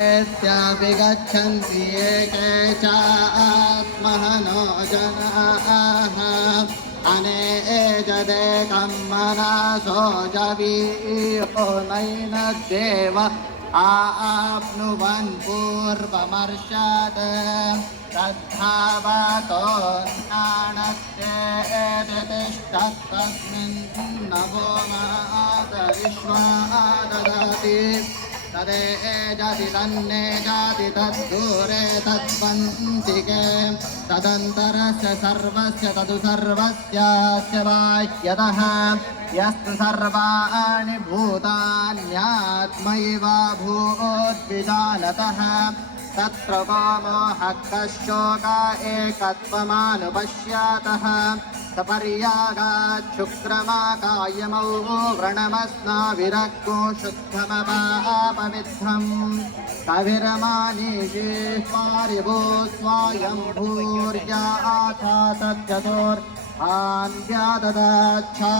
एत्यापि गच्छन्ति एके चात्मनो जनाः अनेजदेकं मनसो जवीयो नैनद्देव आप्नुवन् पूर्वमर्षत् तद्धावतो ज्ञानस्येति तिष्ठत्तस्मिन् नभो मातरिश्वा ददाति तदेजति तन्ने जाति तद्दूरे तद्वन्तिके तदन्तरस्य सर्वस्य तदु सर्वस्यास्य बाह्यतः यस्तु सर्वाणि भूतान्यात्मैव भूद्विजानतः तत्र मोहः एकत्वमानुपश्यातः सपर्यागात् शुक्रमाकायमौ व्रणमस्नाविरक्को शुद्धमपापविद्धम् कविरमानीषेः पारिभो स्वायम्भूर्या आथा तच्चतुर्भान्व्याददाच्छा